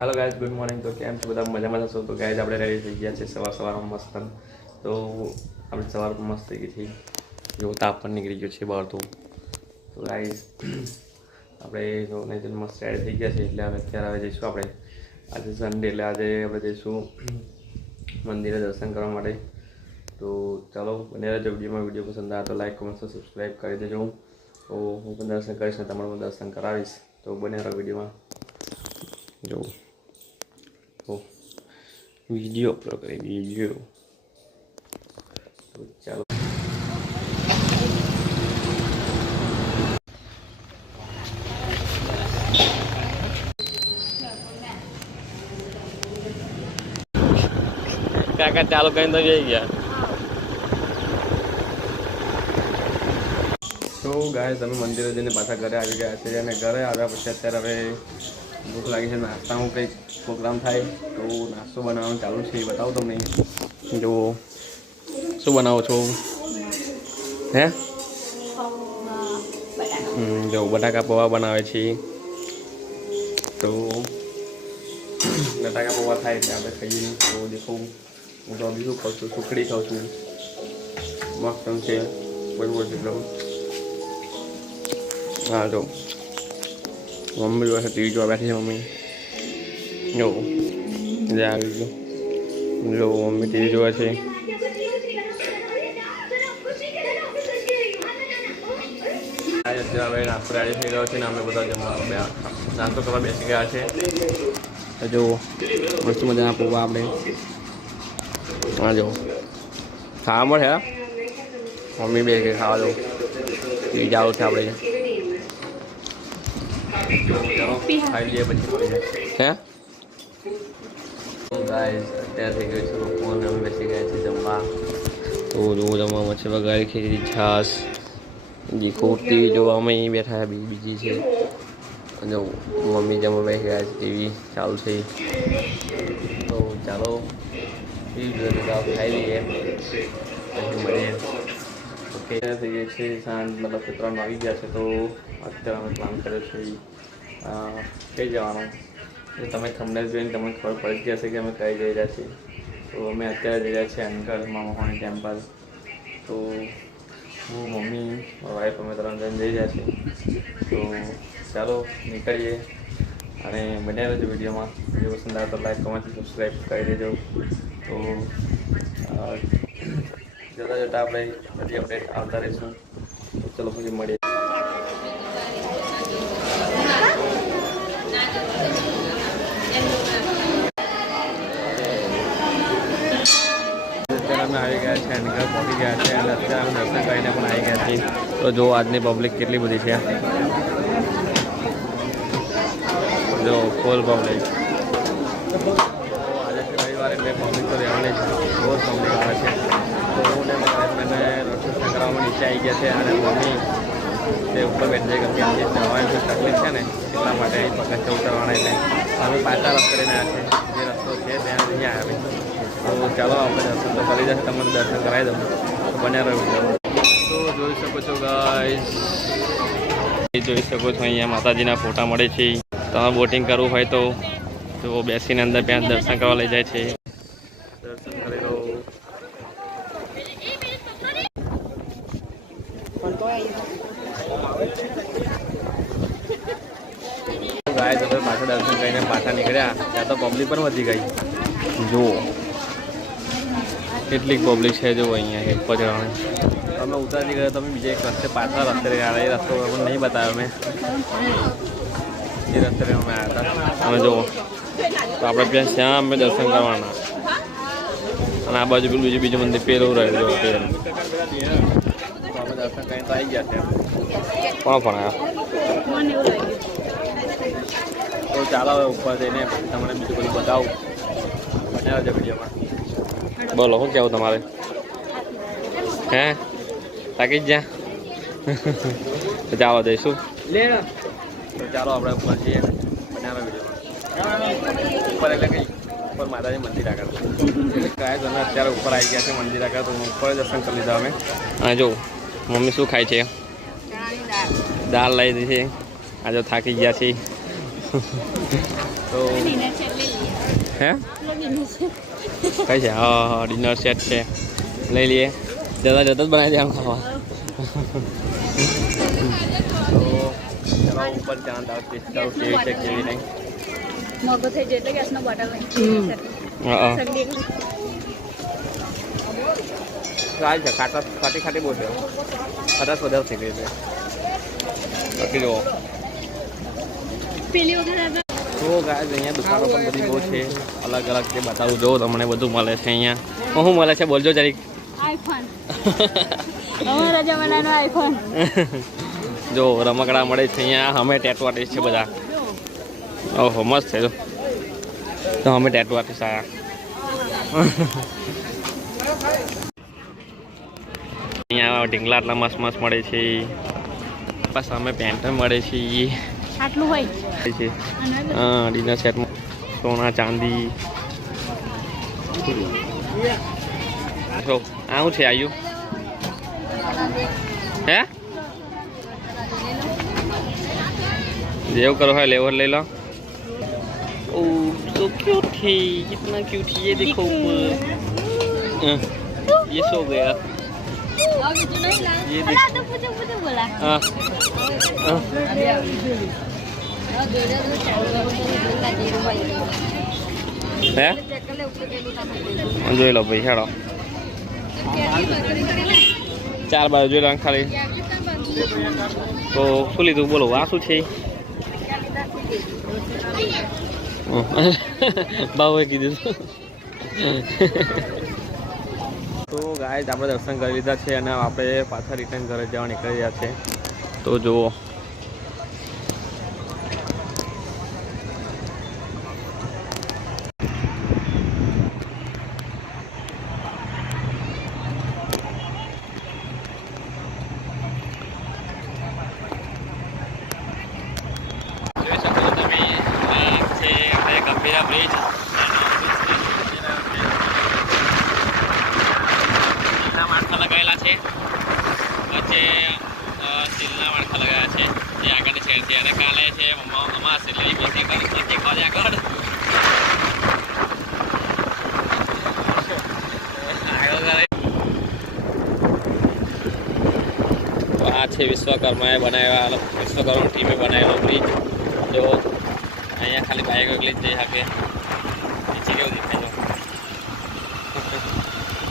Hello guys, good morning. तो કેમ છો બધા? મજામાં હશો? તો ગાઈસ આપણે રેડી થઈ ગયા છે સવારમાં મસ્ત। તો આપણે સવારમાં મસ્ત થઈ ગઈ છે, જો તાપ પણ નીકળી ગયો છે બહાર। તો ગાઈસ આપણે જો મસ્ત રેડી થઈ ગયા છે, એટલે હવે અત્યારે હવે જઈશું આપણે। આજે સન્ડે એટલે આજે આપણે જઈશું મંદિરે દર્શન કરવા માટે। તો ચાલો બને રહેજો વિડીયોમાં। વિડીયો પસંદ આવે તો લાઈક, કમેન્ટ, સબસ્ક્રાઈબ કરી દેજો। તો હું પણ દર્શન કરીશ ને તમારું પણ દર્શન કરાવીશ। તો બને રહો વિડીયોમાં। જો वीडियो अपलोड करें वीडियो। तो चलो काका चालू कहीं तो यही गया। तो गाइस અમે મંદિરે જઈને પાછા ઘરે આવી ગયા છે અને ઘરે આવ્યા પછી અત્યારે હવે ભૂખ લાગી છે। નાસ્તાનું કંઈક પ્રોગ્રામ થાય તો નાસ્તો બનાવવાનું ચાલુ છે, એ બતાવું તમને। જો શું બનાવો છો? હે જો બટાકા પૌવા બનાવે છે। તો બટાકા પૌવા થાય એટલે આપણે ખાઈએ। તો દેખો હું તો બીજું ખાઉં છું, સુખડી ખાઉં છું, મસ્ત છે બરોબર છે એકદમ। हाँ जो मम्मी जो है टीवी जो बैठी है मम्मी जो जो मम्मी टीवी जो है અત્યારે નાસ્તો રેડી થઈ ગયો છે ને અમે બધા જમવા નાસ્તો કરવા બેસી ગયા છે। જો મસ્ત મજાના પૌવા આપણે હા જો ખાવા મળે મમ્મી બે કે ખાવા દો ટીવી જાવ છે આપણે। ખાઈ લઈએ પછી પડી જાય હે। ગાઈસ અત્યારે થઈ ગયું છે ફોન, અમે બેસી ગયા છે જમવા। તો જો જમવામાં છે વઘારી ખીચડી, છાશ, બીજી કોટી જોવા અમે અહીં બેઠા બીજી છે। જો મમ્મી જમવા બેસી ગયા છે, ટીવી ચાલુ છે। તો ચાલો ટીવી જોઈએ ખાઈ લઈએ પછી મળીએ। ઓકે થઈ ગઈ છે સાંજ, મતલબ કે 3 વાગી ગયા છે। તો અત્યારે અમે પ્લાન કર્યો છે કઈ જવાનું, તમે થંબનેલ જોઈને તમને ખબર પડી જ હશે કે અમે કઈ જઈ રહ્યા છીએ। તો અમે અત્યારે જઈ રહ્યા છીએ અંકલ મામાહોણી ટેમ્પલ। તો હું મમ્મી વાઈફ અમે 3 જણ જઈ રહ્યા છીએ। તો ચાલો નીકળીએ અને બન્યા રહેજો વિડીયોમાં। વિડીયો પસંદ આવે તો લાઈક, કમેન્ટ, સબસ્ક્રાઈબ કરી દેજો। તો જતાં જતાં આપણે બધી અપડેટ આવતા રહીશું। તો ચલો પછી મળીએ। અમે આવી ગયા છે અને ઘર પહોંચી ગયા છે અને અત્યારે અમે દર્શન કરીને પણ આવી ગયા છીએ। તો જો આજની પબ્લિક કેટલી બધી છે, જો ફૂલ પબ્લિક। આજે રવિવાર એટલે પબ્લિક તો રહેવાની જ, બહુ જ પબ્લિક આવે છે। તો હું મને દર્શન કરાવવા નીચે આવી ગયા છે અને મમ્મી તે ઉપર બેઠી છે, કેમ કે જવાની તકલીફ છે ને એટલા માટે અહીં પગથિયા ઉતરવાના। એટલે અમે પાછા રસ્તે લઈને આવ્યા છે, જે રસ્તો છે ત્યાં અહીંયા આવ્યા। તો ચાલો આપણે દર્શન તો કરી જશે, તમને દર્શન કરાવી દઉં તો બન્યા રહ્યું। તો જોઈ શકો છો ગાઈસ, જોઈ શકો છો અહીંયા માતાજીના ફોટા મળે છે। તમે બોટિંગ કરવું હોય તો જો બેસીને અંદર ત્યાં દર્શન કરવા લઈ જાય છે, દર્શન કરી લો। ગાઈસ હવે પાછા દર્શન કરીને પાછા નીકળ્યા, ત્યાં તો પબ્લિક પણ વધી ગઈ। જુઓ કેટલીક પબ્લિક છે, જો અહીંયા એક પચરાણે તમે ઉતારી ગયા, તમે બીજા એક રસ્તે પાછા રસ્તે આવ્યા। એ રસ્તો નહીં બતાવ્યો મેં, એ રસ્તે અમે આવ્યા હતા। અમે જુઓ તો આપણે ત્યાં શ્યામ અમે દર્શન કરવાના અને આ બાજુ પેલું બીજું મંદિર પેલું રહ્યું જો પેલું। તો અમે દર્શન કરીને તો આવી ગયા છે। કોણ પણ આવ્યા? તો ચાલો હવે ઉપર જઈને પછી તમને બીજું બધું બતાવું, બન્યા રહેજો વિડીયોમાં। બોલો શું કેવું તમારે? હે થાકી જ જા તો ચાલો જઈશું। તો ચાલો આપણે ઉપર જઈએ, બન્યા વિડીયોમાં। ઉપર એટલે કઈ ઉપર માતાજી મંદિર આગળ કાંઈ તમે અત્યારે ઉપર આવી ગયા છે મંદિર આગળ। તો ઉપર દર્શન કરી લીધા અમે। અને જો મમ્મી શું ખાય છે? દાળ લઈ દીધી છે। આજે થાકી ગયા છીએ, તો હે કઈ છે? હા ડિનર સેટ છે, લઈ લઈએ. જતા જતા જ બનાવી દે આમ ખાવા. તો ચલો ઉપર ચાંદ આવતી કેવી છે કેવી નહીં. મોગો થઈ જાય એટલે ગેસનો બોટલ હા સારી છે. ખાટી ખાટી બહુ છે. કદાચ વધારે થઈ ગઈ છે. બાકી જુઓ પેલી વખત તો ગાય અહીંયા દુકાનો પણ બધી બહુ છે, અલગ અલગ છે. બતાવું જો તમને બધું મળે છે અહીંયા. શું મળે છે બોલજો જરીક. આઈફોન અમારા જમાનાનો આઈફોન. જો રમકડા મળે છે અહીંયા. અમે ટેટુ આર્ટિસ્ટ છે બધા. ઓહો મસ્ત છે. જો તો અમે ટેટુ આર્ટિસ્ટ આવ્યા. અહીંયા ઢીંગલા આટલા મસ્ત મસ્ત મળે છે. બસ અમે પેન્ટ મળે છે. આટલું હોય છે હા ડિનર સેટમાં સોના ચાંદી. જો આવું છે આયુ હે જેવું કરો है लेवर ले लो. ओह सो क्यूट है, कितना क्यूट है. ये देखो ऊपर ये सो गया. ये देखो बोला हाँ હે જોઈ લો ભાઈ હેડો. 4 બાજુ જોઈ લો ખાલી. તો શું લીધું બોલો? આ શું છે? ભાવે કીધું. તો ગાય આપણે દર્શન કરી લીધા છે અને આપણે પાછા રિટર્ન ઘરે જવા નીકળી રહ્યા છે. તો જુઓ ગંભીરા બ્રિજ. સ્ટીલના માળખા લગાવેલા છે, વચ્ચે સ્ટીલના માળખા લગાવ્યા છે જે આગળની સાઈડ છે. અને કાલે છે અમારા સિલેરી બેસી કરી આગળ આ છે વિશ્વકર્માએ બનાવેલા, વિશ્વકર્મા ટીમે બનાવેલો બ્રિજ. જો અહીંયા ખાલી બાઈક એકલી જ જઈ શકે. નીચે કેવું દેખાય છે.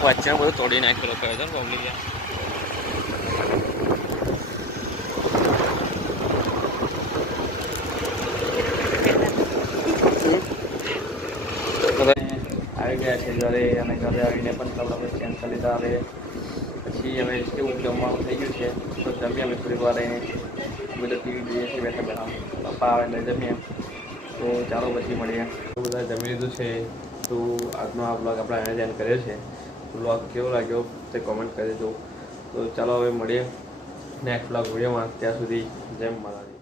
વચ્ચે બધું તોડી નાખેલું કહે છે ને પબ્લિક. આવી ગયા છે ઘરે અને ઘરે આવીને પણ કપડા ચેન્જ કરી લીધા. હવે પછી અમે કેવું જમવાનું થઈ ગયું છે તો જમીએ. અમે થોડીક વાર રહીને બધા ટીવી જોઈએ છીએ બેઠા બેઠા. પપ્પા આવે એટલે જમીએ. તો ચાલો પછી મળીએ. બધા જમી લીધું છે. તો આજનો આ બ્લોગ આપણે એને ધ્યાન કર્યો છે. બ્લોગ કેવો લાગ્યો તે કોમેન્ટ કરી દેજો. તો ચાલો હવે મળીએ નેક્સ્ટ બ્લોગ વિડીયોમાં. ત્યાં સુધી જય માતાજી.